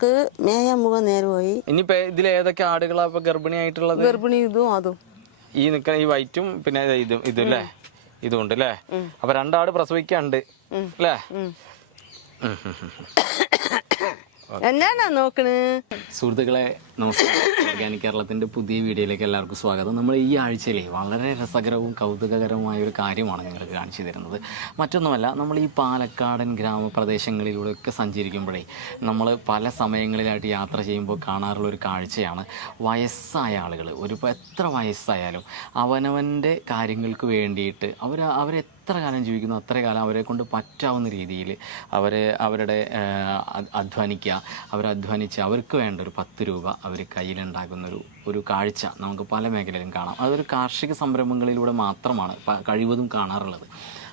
നമുക്ക് മേയാൻ പോകാൻ നേരമായി. ഇനിയിപ്പോ ഇതിൽ ഏതൊക്കെ ആടുകളാ ഇപ്പൊ ഗർഭിണിയായിട്ടുള്ളത്? ഗർഭിണി ഇതും അതും. ഈ നിക്കുന്ന ഈ വൈറ്റും പിന്നെ ഇതും അല്ലേ? ഇതുണ്ട് അല്ലേ? അപ്പൊ 2 ആട് പ്രസവിക്കാണ്ട് അല്ലേ? എന്നാ നോക്കണ് സുഹൃത്തുക്കളെ, നമസ്കാരം. ഓർഗാനിക് കേരളത്തിന്റെ പുതിയ വീഡിയോയിലേക്ക് എല്ലാവർക്കും സ്വാഗതം. നമ്മൾ ഈ ആഴ്ചയിലെ വളരെ രസകരവും കൗതുകകരമായ ഒരു കാര്യമാണ് നിങ്ങൾക്ക് കാണിച്ചു തരുന്നത്. മറ്റൊന്നുമല്ല, നമ്മൾ ഈ പാലക്കാടൻ ഗ്രാമപ്രദേശങ്ങളിലൂടെയൊക്കെ സഞ്ചരിക്കുമ്പോഴേ നമ്മൾ പല സമയങ്ങളിലായിട്ട് യാത്ര ചെയ്യുമ്പോൾ കാണാറുള്ള ഒരു കാഴ്ചയാണ് വയസ്സായ ആളുകൾ. എത്ര വയസ്സായാലും അവനവൻ്റെ കാര്യങ്ങൾക്ക് വേണ്ടിയിട്ട് എത്ര കാലം ജീവിക്കുന്നു അത്ര കാലം അവരെ കൊണ്ട് പറ്റാവുന്ന രീതിയിൽ അവരുടെ അധ്വാനിച്ച് അവർക്ക് വേണ്ട ഒരു 10 രൂപ അവർ കയ്യിലുണ്ടാകുന്ന ഒരു കാഴ്ച നമുക്ക് പല മേഖലയിലും കാണാം. അതൊരു കാർഷിക സംരംഭങ്ങളിലൂടെ മാത്രമാണ് കഴിവതും കാണാറുള്ളത്.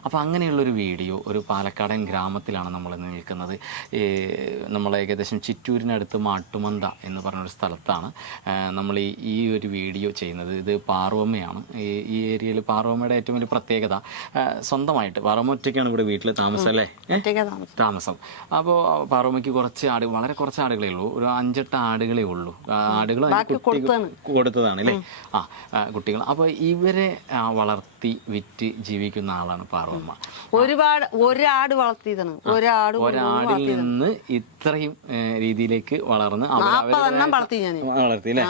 അപ്പോൾ അങ്ങനെയുള്ളൊരു വീഡിയോ ഒരു പാലക്കാടൻ ഗ്രാമത്തിലാണ് നമ്മൾ നിൽക്കുന്നത്. നമ്മൾ ഏകദേശം ചിറ്റൂരിനടുത്ത് മാട്ടുമന്ത എന്ന് പറഞ്ഞൊരു സ്ഥലത്താണ് നമ്മൾ ഈ ഒരു വീഡിയോ ചെയ്യുന്നത്. ഇത് പാർവമ്മയാണ്. ഈ ഏരിയയിൽ പാർവമ്മയുടെ ഏറ്റവും വലിയ പ്രത്യേകത, സ്വന്തമായിട്ട് പാർവമ്മ ഒറ്റയ്ക്കാണ് ഇവിടെ വീട്ടിൽ താമസം അല്ലേ? താമസം. അപ്പോൾ പാർവമ്മയ്ക്ക് വളരെ കുറച്ച് ആടുകളേ ഉള്ളൂ. ഒരു 5-8 ആടുകളേ ഉള്ളൂ. ആടുകൾ കൊടുത്തതാണ് അല്ലേ? കുട്ടികൾ. അപ്പോൾ ഇവരെ വളർത്തി വിറ്റ് ജീവിക്കുന്ന ആളാണ് പാർവമ്മ. ഒരാട് വളർത്തിയതാണ്. ഒരാടിൽ നിന്ന് ഇത്രയും രീതിയിലേക്ക് വളർന്ന് വളർത്തി അല്ലേ?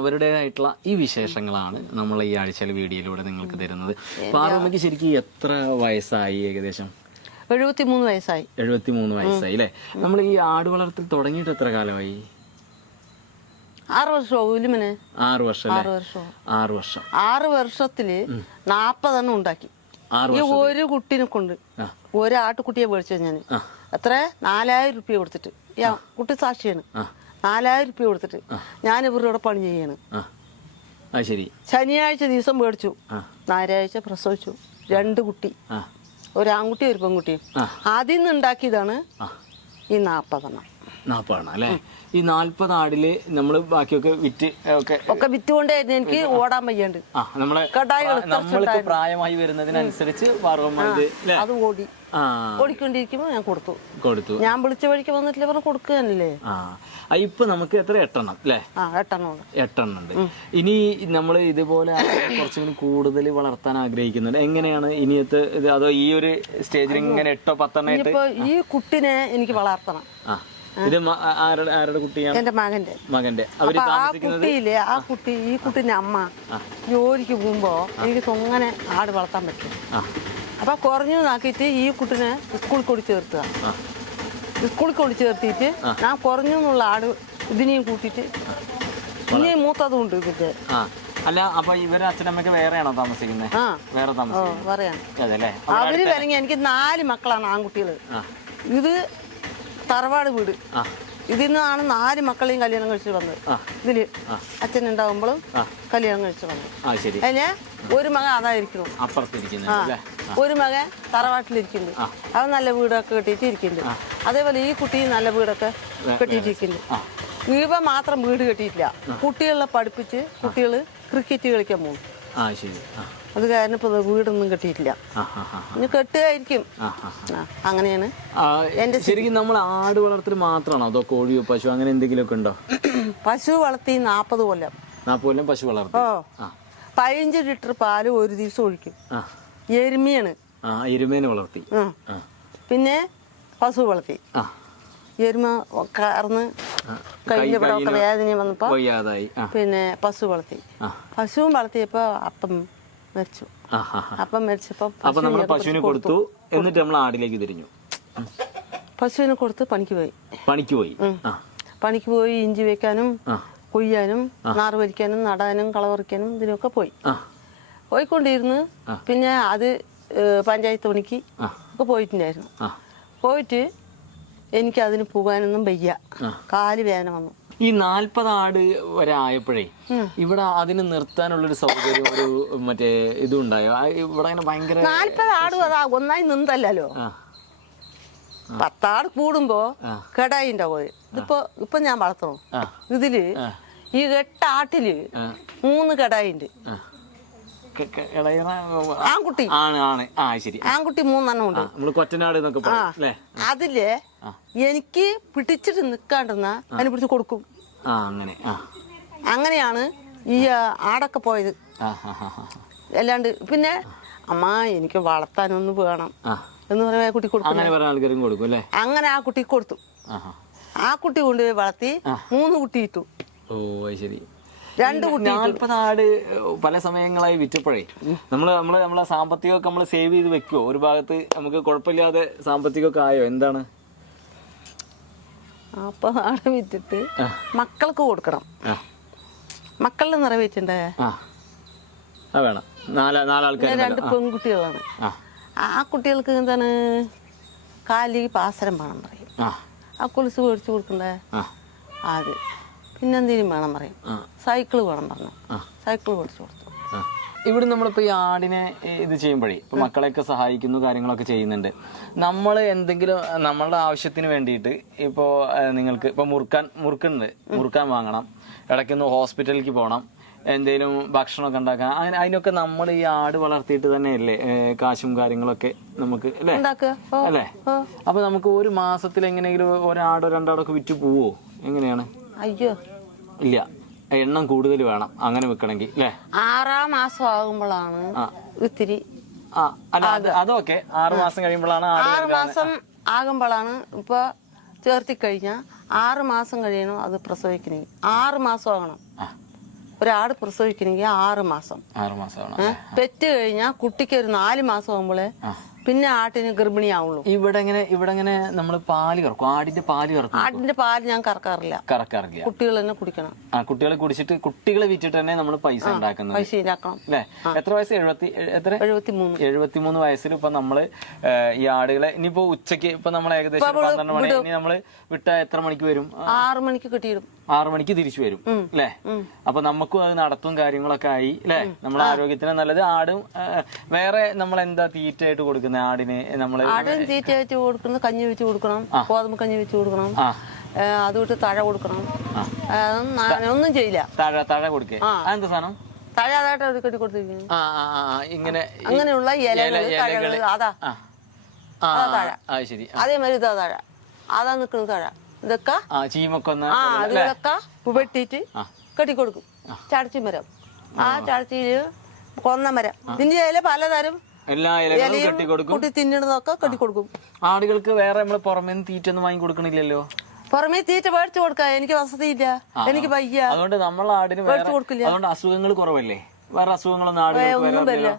അവരുടേതായിട്ടുള്ള ഈ വിശേഷങ്ങളാണ് നമ്മൾ ഈ ആഴ്ചയിലെ വീഡിയോയിലൂടെ നിങ്ങൾക്ക് തരുന്നത്. പാർവമ്മയ്ക്ക് ശരിക്കും എത്ര വയസ്സായി? ഏകദേശം 73 വയസ്സായി. 73 വയസ്സായി അല്ലേ? നമ്മൾ ഈ ആട് വളർത്തൽ തുടങ്ങിയിട്ട് എത്ര കാലമായി? 6 വർഷം. 6 വർഷം. 6 വർഷത്തില് 40 എണ്ണം ഉണ്ടാക്കി. ഈ ഒരു കുട്ടീനെ കൊണ്ട് ഒരാട്ടുകുട്ടിയെ മേടിച്ചു ഞാൻ. എത്ര? 4000 രൂപ കൊടുത്തിട്ട്. കുട്ടി സാക്ഷിയാണ്. 4000 രൂപ കൊടുത്തിട്ട് ഞാൻ ഇവരുടെ പണി ചെയ്യാണ്. ശനിയാഴ്ച ദിവസം മേടിച്ചു, ഞായറാഴ്ച പ്രസവിച്ചു. 2 കുട്ടി, ഒരു ആൺകുട്ടി ഒരു പെൺകുട്ടി. അതിൽ നിന്ന് ഉണ്ടാക്കിയതാണ് ഈ 40 എണ്ണം. 40 അല്ലേ? ഈ 40 ആടില് നമ്മള് ബാക്കിയൊക്കെ വിറ്റുകൊണ്ടായിരുന്നു. എനിക്ക് ഓടാൻ വയ്യാണ്ട് നമ്മൾക്ക് പ്രായമായി വരുന്നതിനനുസരിച്ച് അത് ഓടിക്കൊണ്ടിരിക്കുമ്പോ ഞാൻ കൊടുത്തു. ഞാൻ വിളിച്ച വഴിക്ക് വന്നിട്ടില്ല, പറഞ്ഞ കൊടുക്കുകയല്ലേ. ഇപ്പൊ നമുക്ക് എത്ര 8 എണ്ണം അല്ലേ? 8 എണ്ണം ഉണ്ട്. ഇനി നമ്മൾ ഇതുപോലെ കുറച്ചുകൂടി കൂടുതൽ വളർത്താൻ ആഗ്രഹിക്കുന്നുണ്ട്. എങ്ങനെയാണ് ഇനിയത്തെ? അതോ ഈ ഒരു സ്റ്റേജിൽ ഇങ്ങനെ 8-10 എണ്ണം? ഇപ്പൊ ഈ കുട്ടിനെ എനിക്ക് വളർത്തണം. ഇത് ആരുടെ കുട്ടിയാണ്? എന്റെ മകന്റെ. ഈ കുട്ടിന്റെ അമ്മ ജോലിക്ക് പോകുമ്പോ എനിക്ക് തൊങ്ങനെ ആട് വളർത്താൻ പറ്റും. അപ്പൊ കുറഞ്ഞു നോക്കിയിട്ട് ഈ കുട്ടിനെ സ്കൂളിൽ കൂടി ചേർത്തുക. സ്കൂളിൽ കൂടി ചേർത്തിട്ട് ഞാൻ കുറഞ്ഞു എന്നുള്ള ആട് ഇതിനെയും കൂട്ടിയിട്ട് ഇനി മൂത്തതുണ്ട് ഇതിന്റെ. അല്ല, അപ്പൊ ഇവര് അച്ഛനമ്മക്ക് വേറെയാണോ താമസിക്കുന്നത്? വേറെ വേറെയാണ്. അവര് വരങ്ങി. എനിക്ക് 4 മക്കളാണ്, ആൺകുട്ടികള്. ഇത് തറവാട് വീട്. ഇതിൽ നിന്നാണ് 4 മക്കളെയും കല്യാണം കഴിച്ച് വന്നത്. ഇതില് അച്ഛൻ ഉണ്ടാവുമ്പോഴും കല്യാണം കഴിച്ച് വന്നു. അതിന് ഒരു മകൻ അതായിരിക്കണം, ഒരു മകൻ തറവാട്ടിലിരിക്കുന്നുണ്ട്. അവൻ നല്ല വീടൊക്കെ കെട്ടിയിട്ട് ഇരിക്കുന്നുണ്ട്. അതേപോലെ ഈ കുട്ടി നല്ല വീടൊക്കെ കെട്ടിയിട്ടിരിക്കുന്നുണ്ട്. ഇവ മാത്രം വീട് കെട്ടിയിട്ടില്ല. കുട്ടികളെ പഠിപ്പിച്ച് കുട്ടികൾ ക്രിക്കറ്റ് കളിക്കാൻ പോകും. അത് കാരണം ഇപ്പൊ വീടൊന്നും കെട്ടിയിട്ടില്ല. ഇനി കെട്ടുകയായിരിക്കും. അങ്ങനെയാണ് എന്റെ. ശരിക്കും നമ്മൾ ആട് വളർത്തൽ മാത്രമാണോ അതോ കോഴിയോ പശു അങ്ങനെ എന്തെങ്കിലുമൊക്കെ ഉണ്ടോ? പശു വളർത്തി 40 കൊല്ലം. 40 കൊല്ലം പശു വളർത്തി. 15 ലിറ്റർ പാല് ഒരു ദിവസം ഒഴിക്കും. എരുമയാണ്. എരുമേനെ വളർത്തി. പിന്നെ പശു വളർത്തി. എരുമ കറന്ന് കഴിഞ്ഞ വേദന വന്നപ്പോ പിന്നെ പശു വളർത്തി. പശുവും വളർത്തിയപ്പോ അപ്പം മരിച്ചു. അപ്പം മരിച്ചപ്പോ പശുവിനെ കൊടുത്തു. എന്നിട്ട് നമ്മൾ ആടിലേക്ക് തിരിഞ്ഞു. പശുവിനെ കൊടുത്ത് പണിക്ക് പോയി ഇഞ്ചി വെക്കാനും കൊയ്യാനും നാറ് വലിക്കാനും നടാനും കളവറിക്കാനും ഇതിനൊക്കെ പോയിക്കൊണ്ടിരുന്നു. പിന്നെ അത് പഞ്ചായത്ത് പണിക്ക് ഒക്കെ പോയിട്ടുണ്ടായിരുന്നു. പോയിട്ട് എനിക്ക് അതിന് പോകാനൊന്നും വയ്യ, കാല് വേദന വന്നു. ഈ 40 ആട് വരെ ആയപ്പോഴേ ഇവിടെ അതിന് നിർത്താനുള്ളൊരു സൗകര്യം ഒരു മറ്റേ ഇതുണ്ടായോ? ഇവിടെ ഭയങ്കര 40 ആട് ഒന്നായി നിന്നല്ലോ. 10 ആട് കൂടുമ്പോ കടായി ഉണ്ടാവും. ഇപ്പൊ ഞാൻ വളർത്തണം. ഇതില് ഈ 8 ആട്ടില് 3 കടായി ഉണ്ട്. ആൺകുട്ടി ആണ് ആ ശരി. ആൺകുട്ടി 3 എണ്ണം ഉണ്ട്. നമ്മള് കൊറ്റനാട് എന്നൊക്കെ പറയും അല്ലേ? അതില് എനിക്ക് പിടിച്ചിട്ട് നിക്കാണ്ടെന്ന അതിനെ പിടിച്ച് കൊടുക്കും. അങ്ങനെ അങ്ങനെയാണ് ഈ ആടൊക്കെ പോയത്. അല്ലാണ്ട് പിന്നെ അമ്മ എനിക്ക് വളർത്താനൊന്ന് വേണം എന്ന് പറയാൻ കുട്ടി കൊടുക്കും. അങ്ങനെ ആ കുട്ടിക്ക് കൊടുത്തു. ആ കുട്ടി കൊണ്ടുപോയി വളർത്തി 3 കുട്ടി ഇട്ടു. ഓ ശരി. 2 കുട്ടി. 40 ആട് പല സമയങ്ങളായി വിറ്റപ്പോഴേ നമ്മളെ സാമ്പത്തികമൊക്കെ നമ്മൾ സേവ് ചെയ്ത് വെക്കുവോ? ഒരു ഭാഗത്ത് നമുക്ക് കുഴപ്പമില്ലാതെ സാമ്പത്തികമൊക്കെ ആയോ? എന്താണ്? 40 ആട് വിറ്റിട്ട് മക്കൾക്ക് കൊടുക്കണം. മക്കളിൽ നിറവേറ്റണ്ടേ? വേണം. 2 പെൺകുട്ടികളാണ്. ആ കുട്ടികൾക്ക് എന്താണ് കാലിക്ക് പാസരം വേണം പറയും. ആ കൊലുസ് മേടിച്ചു കൊടുക്കണ്ടേ? അത് പിന്നെന്തേലും വേണം പറയും. സൈക്കിള് വേണം പറഞ്ഞു. സൈക്കിള് മേടിച്ചു കൊടുത്തു. ഇവിടെ നമ്മളിപ്പോൾ ഈ ആടിനെ ഇത് ചെയ്യുമ്പോഴേ ഇപ്പോൾ മക്കളെയൊക്കെ സഹായിക്കുന്നു, കാര്യങ്ങളൊക്കെ ചെയ്യുന്നുണ്ട്. നമ്മൾ എന്തെങ്കിലും നമ്മളുടെ ആവശ്യത്തിന് വേണ്ടിയിട്ട് ഇപ്പോൾ നിങ്ങൾക്ക് ഇപ്പോൾ മുറുക്കാൻ വാങ്ങണം, ഇടയ്ക്കൊന്ന് ഹോസ്പിറ്റലിലേക്ക് പോകണം, എന്തെങ്കിലും ഭക്ഷണമൊക്കെ ഉണ്ടാക്കാൻ, അങ്ങനെ അതിനൊക്കെ നമ്മൾ ഈ ആട് വളർത്തിയിട്ട് തന്നെയല്ലേ കാശും കാര്യങ്ങളൊക്കെ നമുക്ക് അല്ലേ? അപ്പൊ നമുക്ക് ഒരു മാസത്തിൽ എങ്ങനെയെങ്കിലും 1 ആടോ 2 ആടൊക്കെ വിറ്റ് പോവോ? എങ്ങനെയാണ്? അയ്യോ ഇല്ല, എണ്ണം കൂടുതൽ വേണം അങ്ങനെ വെക്കണമെങ്കിൽ അല്ലേ? 6-ാം മാസം ആകുമ്പോഴാണ് ഇത്തിരി. അല്ല അതൊക്കെ 6 മാസം കഴിയുമ്പോഴാണ്. 6 മാസം ആകുമ്പോഴാണ് ഇപ്പൊ ചേർത്തി കഴിഞ്ഞാൽ 6 മാസം കഴിയണം അത് പ്രസവിക്കണമെങ്കിൽ. 6 മാസം ആകണം ഒരാട് പ്രസവിക്കണമെങ്കിൽ. 6 മാസം പെറ്റ് കഴിഞ്ഞാൽ കുട്ടിക്ക് ഒരു 4 മാസം ആകുമ്പോളേ പിന്നെ ആട്ടിന് ഗർഭിണിയാവുള്ളൂ. ഇവിടെ നമ്മൾ പാല് കറക്കും. ആടിന്റെ പാല് ഞാൻ കറക്കാറില്ല. കുട്ടികൾ തന്നെ കുടിക്കണം. കുട്ടികളെ കുടിച്ചിട്ട് കുട്ടികളെ വിറ്റിട്ട് തന്നെ നമ്മൾ പൈസ ഉണ്ടാക്കണം അല്ലേ? എത്ര വയസ്സ്? 73 വയസ്സിൽ ഇപ്പൊ നമ്മള് ഈ ആടുകളെ ഇനിയിപ്പോ ഉച്ചക്ക് ഇപ്പൊ നമ്മൾ ഏകദേശം 12 മണി ഇനി നമ്മള് വിട്ടാ എത്ര മണിക്ക് വരും? 6 മണിക്ക് കിട്ടിയിടും. 6 മണിക്ക് തിരിച്ചു വരും അല്ലേ? അപ്പൊ നമുക്കും അത് നടത്തും കാര്യങ്ങളൊക്കെ ആയി അല്ലേ? നമ്മുടെ ആരോഗ്യത്തിന് നല്ലത്. ആടും വേറെ നമ്മൾ എന്താ തീറ്റയായിട്ട് കൊടുക്കുന്നത് ആടിന്? ആടിന് തീറ്റയായിട്ട് കൊടുക്കുന്നത് കഞ്ഞി വെച്ച് കൊടുക്കണം, ഗോതമ്പ് കഞ്ഞി വെച്ച് കൊടുക്കണം, അത് വിട്ട് തഴ കൊടുക്കണം. ഒന്നും ചെയ്യില്ല. തഴ കൊടുക്കേ? അതെന്താ സാധനം? തഴ അതായിട്ട് കെട്ടി കൊടുത്തിരിക്കുന്നു. ഇങ്ങനെ അങ്ങനെയുള്ള ഇലകള് അതാ തഴ. അതേമാതിരി ഇതാ തഴ. അതാ നിൽക്കുന്നത് തഴ. ഇതൊക്കെ അതിലൊക്കെ വെട്ടിയിട്ട് കെട്ടിക്കൊടുക്കും. ചടച്ചി മരം, ആ ചടച്ചിയില് കൊന്ന മരം, ഇതിന്റെ ഇല പലതരം എല്ലാ ഇലകളും കുട്ടി തിന്നിടുന്നതൊക്കെ കെട്ടിക്കൊടുക്കും. ആടുകൾക്ക് വേറെ നമ്മള് പുറമേ തീറ്റ ഒന്നും വാങ്ങി കൊടുക്കണില്ലല്ലോ? പുറമേ തീറ്റ മേടിച്ചു കൊടുക്കാം. എനിക്ക് വസതിയില്ല, എനിക്ക് വയ്യ. അതുകൊണ്ട് നമ്മളെ ആടിന് മേടിച്ചു കൊടുക്കില്ല. അതുകൊണ്ട് അസുഖങ്ങൾ കുറവല്ലേ? വേറെ അസുഖങ്ങളൊന്നും ആടുകൾക്ക് വരില്ല.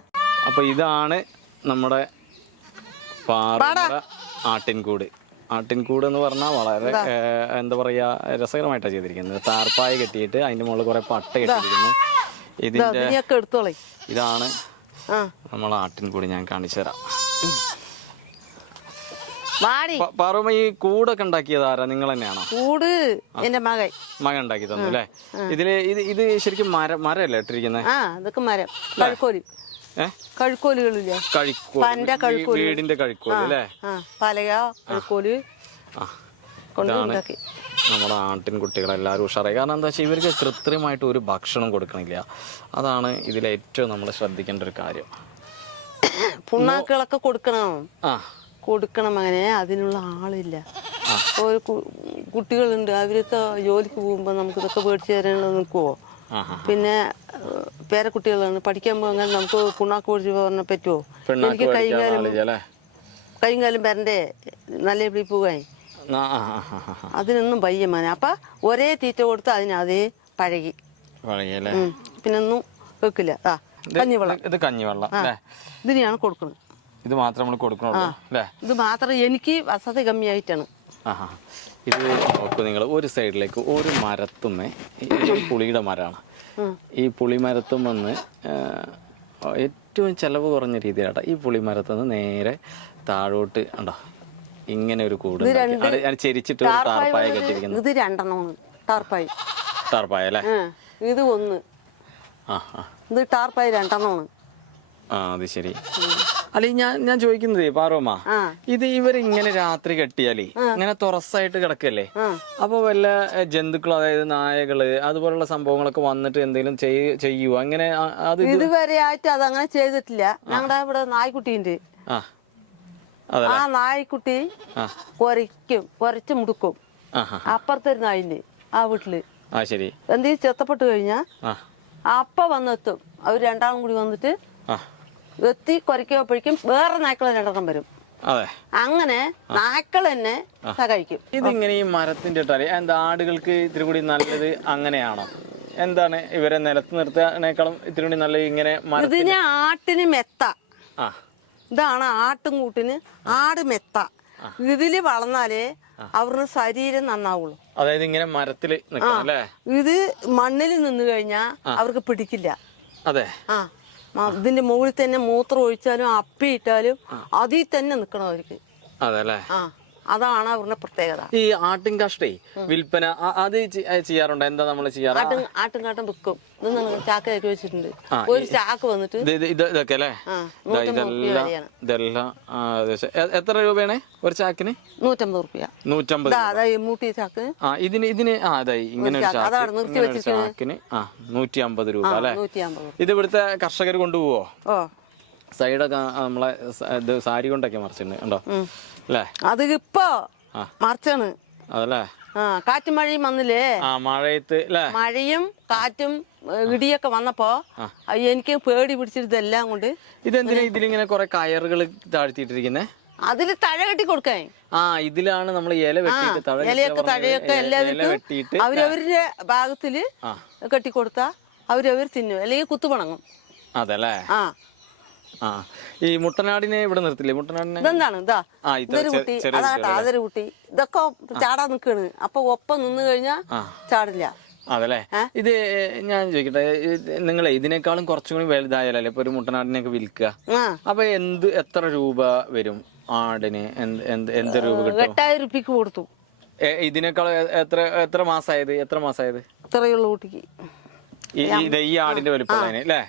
അപ്പൊ ഇതാണ് നമ്മുടെ പാറയുടെ ആട്ടിൻകൂട്. ആട്ടിൻകൂട് എന്ന് പറഞ്ഞാൽ വളരെ എന്താ പറയാ രസകരമായിട്ടാണ് ചെയ്തിരിക്കുന്നത്. താർപ്പായ കെട്ടിയിട്ട് അതിന്റെ മുകളിൽ കുറെ പട്ട കെട്ടിയിരിക്കുന്നു. ഇതാണ് നമ്മളെ ആട്ടിൻകൂട്. ഞാൻ കാണിച്ചു തരാം. പാറുമ്മ ഈ കൂടൊക്കെ ഉണ്ടാക്കിയത് ആരാ? നിങ്ങൾ തന്നെയാണോ? കൂട് എന്റെ മകൻ ഉണ്ടാക്കി തന്നു അല്ലേ? ഇത് ശരിക്കും മരമല്ലേ ഇട്ടിരിക്കുന്നത്? കഴുക്കോലുകളില്ലേ? വീടിന്റെ കഴുക്കോല് അല്ലേ? പലക കഴുക്കോല് നമ്മുടെ ആട്ടിൻകുട്ടികളെല്ലാവരും ഉഷാറായി. കാരണം എന്താ വെച്ചാൽ ഇവർക്ക് കൃത്രിമമായിട്ട് ഒരു ഭക്ഷണം കൊടുക്കണില്ല. അതാണ് ഇതിൽ ഏറ്റവും നമ്മൾ ശ്രദ്ധിക്കേണ്ട ഒരു കാര്യം. പുണ്ണാക്കുകളൊക്കെ കൊടുക്കണം അങ്ങനെ. അതിനുള്ള ആളില്ല. ഒരു കുട്ടികളുണ്ട്, അവരൊക്കെ ജോലിക്ക് പോകുമ്പോ നമുക്ക് ഇതൊക്കെ മേടിച്ചു തരാനുള്ള നിൽക്കുവോ? പിന്നെ പേരക്കുട്ടികളാണ് പഠിക്കാൻ പോകാൻ നമുക്ക് പുണ്ണാക്ക് മേടിച്ച് പോകാൻ പറ്റുമോ? എനിക്ക് കൈകാലും വരണ്ടേ നല്ല എവിടെ പോകാൻ? അതിനൊന്നും വയ്യ മോനെ. അപ്പൊ ഒരേ തീറ്റ കൊടുത്ത് അതിനതേ പഴകി. പിന്നൊന്നും വെക്കില്ല. കഞ്ഞിവെള്ളം, ഇതിനെയാണ് കൊടുക്കുന്നത്. ഇത് മാത്രം നമ്മൾ കൊടുക്കണുള്ളൂ അല്ലേ? ഇത് മാത്രം എനിക്ക് വസതി കമ്മിയായിട്ടാണ്. ഇത് നോക്കൂ നിങ്ങൾ, ഒരു സൈഡിലേക്ക് ഒരു മരത്തുമ്മേ പുളിയുടെ മരമാണ്. ഈ പുളിമരത്തുമെന്ന് ഏറ്റവും ചെലവ് കുറഞ്ഞ രീതിയിലാട്ടോ ഈ പുളിമരത്തുനിന്ന് നേരെ താഴോട്ട് ഉണ്ടോ ഇങ്ങനെ ഒരു കൂട് ചെരിച്ചിട്ട് ഒരു ടാർപ്പായ കെട്ടിയിരിക്കുന്നത്. ഇത് 2 ടാർപ്പായ അല്ലേ? ഇത് 1. ഇത് ടാർപ്പായ 2. അത് ശരി. അല്ലെങ്കിൽ ഞാൻ ചോദിക്കുന്നത് പാർവമ്മ, ആ. ഇത് ഇവരിങ്ങനെ രാത്രി കെട്ടിയാലേ ഇങ്ങനെ തുറസായിട്ട് കിടക്കല്ലേ, അപ്പൊ വല്ല ജന്തുക്കളോ അതായത് നായകള് അതുപോലുള്ള സംഭവങ്ങളൊക്കെ വന്നിട്ട് എന്തെങ്കിലും ചെയ്യുവോ അങ്ങനെ? അത് ഇതുവരെ ആയിട്ട് അതങ്ങനെ ചെയ്തിട്ടില്ല. ഞങ്ങളുടെ ഇവിടെ നായ്ക്കുട്ടിയുണ്ട്. ആ നായ്ക്കുട്ടി കുറച്ച് മുടുക്കും. അപ്പുറത്തൊരു നായില്ലേ ആ വീട്ടില്, ശരി, എന്തെങ്കിലും ചെത്തപ്പെട്ട് കഴിഞ്ഞാ അപ്പ വന്നെത്തും. അവർ രണ്ടാളും കൂടി വന്നിട്ട് എത്തി കുറയ്ക്കുമ്പോഴേക്കും വേറെ നായ്ക്കൾ രണ്ടെണ്ണം വരും. അങ്ങനെ നായ്ക്കൾ തന്നെ സഹായിക്കും. ഇതിങ്ങനെ ഈ മരത്തിന്റെ ഇട്ടാല് എന്താ ആടുകൾക്ക് ഇത്തിരി കൂടി നല്ലത് അങ്ങനെയാണോ? എന്താണ് ഇവരെ നിലത്ത് നിർത്താനേക്കാളും ഇത്തിരി കൂടി നല്ലത് ഇങ്ങനെ? ഇതിന് ആട്ടിന് മെത്ത, ഇതാണ് ആട്ടും കൂട്ടിന് ആട് മെത്ത. ഇതില് വളർന്നാലേ അവരുടെ ശരീരം നന്നാവുള്ളൂ. അതായത് ഇങ്ങനെ മരത്തില് നിൽക്കണം അല്ലേ? ഇത് മണ്ണിൽ നിന്ന് കഴിഞ്ഞാ അവർക്ക് പിടിക്കില്ല. അതെ. ഇതിന്റെ മുകളിൽ തന്നെ മൂത്രം ഒഴിച്ചാലും അപ്പിയിട്ടാലും അതിൽ തന്നെ നിക്കണം അവർക്ക്. അതെ അല്ലേ? അതാണ് അവരുടെ പ്രത്യേകത. ഈ ആട്ടിൻ കാഷ്ടേ വിൽപ്പന അത് ചെയ്യാറുണ്ടോ? എന്താ നമ്മൾ ചെയ്യാറ്? ആട്ടുംകാട്ടം വിൽക്കും. ചാക്കയൊക്കെ വെച്ചിട്ടുണ്ട്. ഒരു ചാക്ക് വന്നിട്ട് ഇതൊക്കെ അല്ലേ? ഇതെല്ലാം എത്ര രൂപയാണ് ഒരു ചാക്കിന്? 150 രൂപ. 150 മൂട്ടി ചാക്ക്. ഇതിന് അതായി ഇങ്ങനെ ചാക്കിന് 150 രൂപ അല്ലെ? ഇത് ഇവിടുത്തെ കർഷകർ കൊണ്ടുപോവോ? സൈഡൊക്കെ നമ്മളെ സാരി കൊണ്ടൊക്കെ മറിച്ചിട്ടുണ്ട് ഉണ്ടോ അല്ലേ? അത് ഇപ്പൊ മറിച്ചാണ് അതല്ലേ? കാറ്റും മഴയും വന്നില്ലേ? മഴയത്ത് മഴയും കാറ്റും ഇടിയൊക്കെ വന്നപ്പോ എനിക്ക് പേടി പിടിച്ചിട്ട് ഇതെല്ലാം കൊണ്ട്. ഇതെന്തിനാ ഇതിലിങ്ങനെ കുറെ കയറുകൾ താഴ്ത്തിയിട്ടിരിക്കുന്നേ? അതില് തഴ കെട്ടി കൊടുക്കാൻ. ഇതിലാണ് നമ്മൾ ഇല വെട്ടിയിട്ട് ഇലയൊക്കെ തഴയൊക്കെ എല്ലാവർക്കും അവരവരുടെ ഭാഗത്തില് കെട്ടിക്കൊടുത്താ അവരവർ തിന്നും, അല്ലെങ്കിൽ കുത്തുപണങ്ങും. അതല്ലേ? ഈ മുട്ടനാടിനെ ഇവിടെ നിർത്തില്ലേ? മുട്ടനാടിനെ ഇതെന്താണ് ഇതൊരു കുട്ടി, അതാട്ടാ അതൊരു കുട്ടി. ഇതൊക്കെ ചാടാൻ നിക്കാണ്. അപ്പൊ ഒപ്പം നിന്ന് കഴിഞ്ഞാ ചാടില്ല. അതല്ലേ? ഇത് ഞാൻ ചോദിക്കട്ടെ, നിങ്ങളെ ഇതിനേക്കാളും കുറച്ചും കൂടി വലുതായാലല്ലേ ഇപ്പൊ ഒരു മുട്ടനാടിനെയൊക്കെ വിൽക്കുക? അപ്പൊ എത്ര രൂപ വരും ആടിന്? എന്ത് രൂപ കിട്ടും? 8000 രൂപയ്ക്ക് കൊടുത്തു. ഇതിനേക്കാൾ എത്ര മാസായത്? ഇത്രയുള്ള കുട്ടിക്ക് ഈ ആടിന്റെ വലുപ്പം അല്ലേ?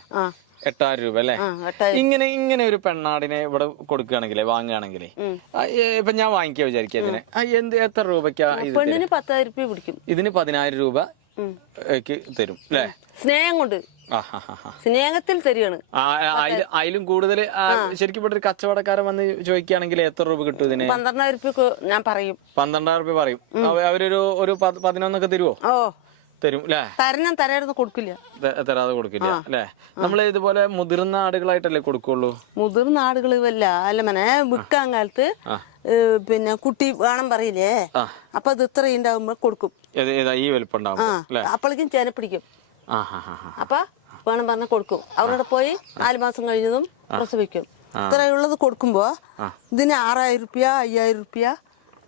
8000 രൂപ അല്ലേ? ഇങ്ങനെ ഒരു പെണ്ണാടിനെ ഇവിടെ കൊടുക്കുകയാണെങ്കിലേ വാങ്ങുകയാണെങ്കിലേ ഇപ്പൊ ഞാൻ വാങ്ങിക്കാ വിചാരിക്കുക, ഇതിന് എത്ര രൂപയ്ക്കാ? പെണ്ണിന് 10,000 രൂപ പിടിക്കും. ഇതിന് 10,000 രൂപ തരും അല്ലേ? സ്നേഹം കൊണ്ട്, സ്നേഹത്തിൽ തരികയാണ്. അതിലും കൂടുതൽ ശരിക്കും ഇവിടെ ഒരു കച്ചവടക്കാരൻ വന്ന് ചോദിക്കുകയാണെങ്കിൽ എത്ര രൂപ കിട്ടും ഇതിന്? 12,000 രൂപ ഞാൻ പറയും. 12,000 രൂപ പറയും. അവരൊരു 11 തരുമോ? തരും അല്ലേ? തരാതെ കൊടുക്കില്ല. തരാതെ കൊടുക്കില്ല അല്ലേ? നമ്മൾ ഇതുപോലെ മുതിർന്ന ആടുകളായിട്ടല്ലേ കൊടുക്കുള്ളൂ? മുതിർന്ന ആടുകൾ അല്ല മനെ വിൽക്കാൻ കാലത്ത് പിന്നെ കുട്ടി വേണം പറയില്ലേ, അപ്പൊ അത് ഇത്ര ഉണ്ടാകുമ്പോ കൊടുക്കും. ഈ വലുപ്പം ഉണ്ടാവും. അപ്പോഴേക്കും ചേന പിടിക്കും. അപ്പൊ വേണം പറഞ്ഞ കൊടുക്കും. അവരോട് പോയി 4 മാസം കഴിഞ്ഞതും പ്രസവിക്കും. ഇത്രയുള്ളത് കൊടുക്കുമ്പോ ഇതിന് 6,000 രൂപ 5,000 രൂപ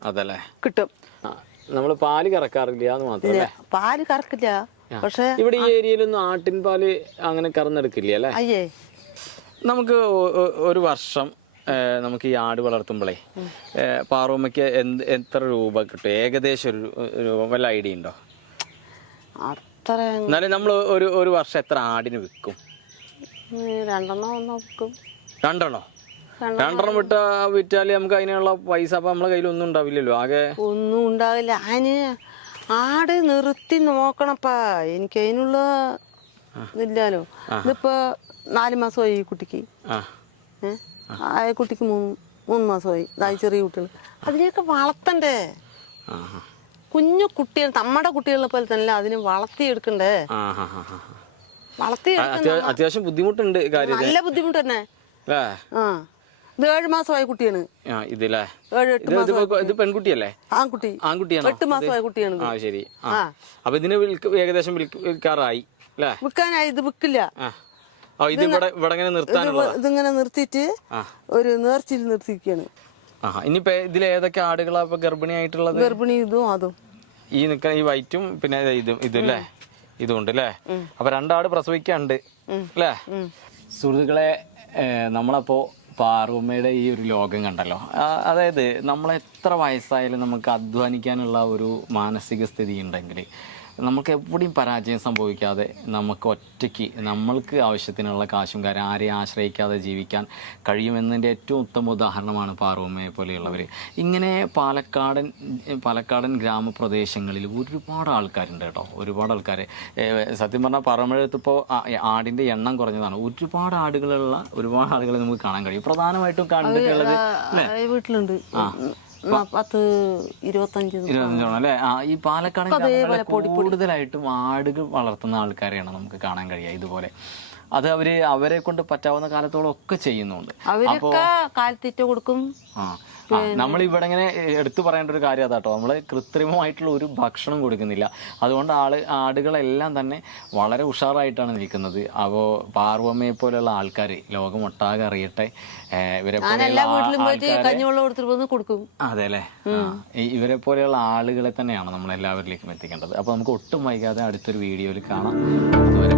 അതല്ലേ കിട്ടും. നമ്മള് പാല് കറക്കാറില്ല എന്ന് മാത്രമല്ല. പാല് കറക്കില്ല. പക്ഷെ ഇവിടെ ഈ ഏരിയയിലൊന്നും ആട്ടിൻ പാല് അങ്ങനെ കറന്നെടുക്കില്ല അല്ലേ? അയ്യേ, നമുക്ക് ഒരു വർഷം നമുക്ക് ഈ ആട് വളർത്തുമ്പോഴേ പാറൂമ്മയ്ക്ക് എത്ര രൂപ കിട്ടും ഏകദേശം? ഒരു രൂപ വല്ല ഐഡിയ ഉണ്ടോ? അത്ര എന്നാലും നമ്മൾ ഒരു വർഷം എത്ര ആടിന് വിൽക്കും? 2 വിൽക്കും. 2 വിറ്റാല് നമുക്ക് അതിനുള്ള പൈസ അപ്പൊ നമ്മളെ കയ്യിൽ ഒന്നും ഉണ്ടാവില്ലല്ലോ. ആകെ ഒന്നും ഉണ്ടാവില്ല. അതിന് ആട് നിർത്തി നോക്കണപ്പാ. എനിക്ക് അതിനുള്ള ഇതില്ലല്ലോ. ഇതിപ്പോ 4 മാസമായി ഈ കുട്ടിക്ക്. ആ കുട്ടിക്ക് 3 മാസമായി. ചെറിയ കുട്ടികൾ അതിനെയൊക്കെ വളർത്തണ്ടേ? കുഞ്ഞു കുട്ടികൾ നമ്മുടെ കുട്ടികളെ പോലെ തന്നെ അതിനെ വളർത്തിയെടുക്കണ്ടേ? അത്യാവശ്യം ബുദ്ധിമുട്ടുണ്ട്. നല്ല ബുദ്ധിമുട്ട് തന്നെ. ഇത് 7 മാസമായ കുട്ടിയാണ്. ഇതില്ലേ? 7-8 മാസം. ഇത് പെൺകുട്ടിയല്ലേ? ആൺകുട്ടിയാണ്. 8 മാസമായ കുട്ടിയാണ്. ശരി. അപ്പൊ ഇതിന് ഏകദേശം വിൽക്കാറായി അല്ലേ? വിൽക്കാനായി. ഇത് വിൽക്കില്ല. ഇതിങ്ങനെ നിർത്തിയിട്ട് ഒരു നേർച്ചയിൽ നിർത്തിയിരിക്കുകയാണ്. ഇനിയിപ്പോ ഇതിൽ ഏതൊക്കെ ആടുകളാ ഇപ്പൊ ഗർഭിണിയായിട്ടുള്ളത്? ഗർഭിണി ഇതും അതും. ഈ നിക്കുന്ന ഈ വൈറ്റും പിന്നെ ഇതല്ലേ? ഇതുണ്ട് അല്ലേ? അപ്പൊ 2 ആട് പ്രസവിക്കാണ്ട് അല്ലേ? സുഹൃത്തുക്കളെ, നമ്മളപ്പോ പാറൂമ്മയുടെ ഈ ഒരു ലോകം കണ്ടല്ലോ. അതായത് നമ്മളെത്ര വയസ്സായാലും നമുക്ക് അധ്വാനിക്കാനുള്ള ഒരു മാനസിക സ്ഥിതി ഉണ്ടെങ്കിൽ നമുക്ക് എവിടെയും പരാജയം സംഭവിക്കാതെ നമുക്ക് ഒറ്റയ്ക്ക് നമ്മൾക്ക് ആവശ്യത്തിനുള്ള കാശും കാര്യം ആരെയും ആശ്രയിക്കാതെ ജീവിക്കാൻ കഴിയുമെന്നതിൻ്റെ ഏറ്റവും ഉത്തമ ഉദാഹരണമാണ് പാറുമ്മയെ പോലെയുള്ളവർ. ഇങ്ങനെ പാലക്കാടൻ ഗ്രാമപ്രദേശങ്ങളിൽ ഒരുപാട് ആൾക്കാരുണ്ട് കേട്ടോ, ഒരുപാട് ആൾക്കാർ. സത്യം പറഞ്ഞാൽ പറമ്പഴത്ത് ഇപ്പോൾ ആടിൻ്റെ എണ്ണം കുറഞ്ഞതാണ്. ഒരുപാട് ആടുകളുള്ള ഒരുപാട് ആളുകളെ നമുക്ക് കാണാൻ കഴിയും. പ്രധാനമായിട്ടും കണ്ടിട്ടുള്ളത് വീട്ടിലുണ്ട് 25 അല്ലേ? ഈ പാലക്കാട് കൂടുതലായിട്ടും ആടുകൾ വളർത്തുന്ന ആൾക്കാരെയാണ് നമുക്ക് കാണാൻ കഴിയുക ഇതുപോലെ. അത് അവരെ കൊണ്ട് പറ്റാവുന്ന കാലത്തോളം ഒക്കെ ചെയ്യുന്നുണ്ട്. അവരൊക്കെ കാലിത്തീറ്റ കൊടുക്കും. നമ്മളിവിടെ ഇങ്ങനെ എടുത്തു പറയേണ്ട ഒരു കാര്യം അതാട്ടോ, നമ്മൾ കൃത്രിമമായിട്ടുള്ള ഒരു ഭക്ഷണം കൊടുക്കുന്നില്ല. അതുകൊണ്ട് ആടുകളെല്ലാം തന്നെ വളരെ ഉഷാറായിട്ടാണ് നിൽക്കുന്നത്. അപ്പോൾ പാർവമ്മയെ പോലെയുള്ള ആൾക്കാർ ലോകമൊട്ടാകെ അറിയട്ടെ. ഇവരെ കൊടുക്കും. അതെ അല്ലേ? ഇവരെ പോലെയുള്ള ആളുകളെ തന്നെയാണ് നമ്മൾ എല്ലാവരിലേക്കും എത്തിക്കേണ്ടത്. അപ്പോൾ നമുക്ക് ഒട്ടും വൈകാതെ അടുത്തൊരു വീഡിയോയിൽ കാണാം. അതുവരെ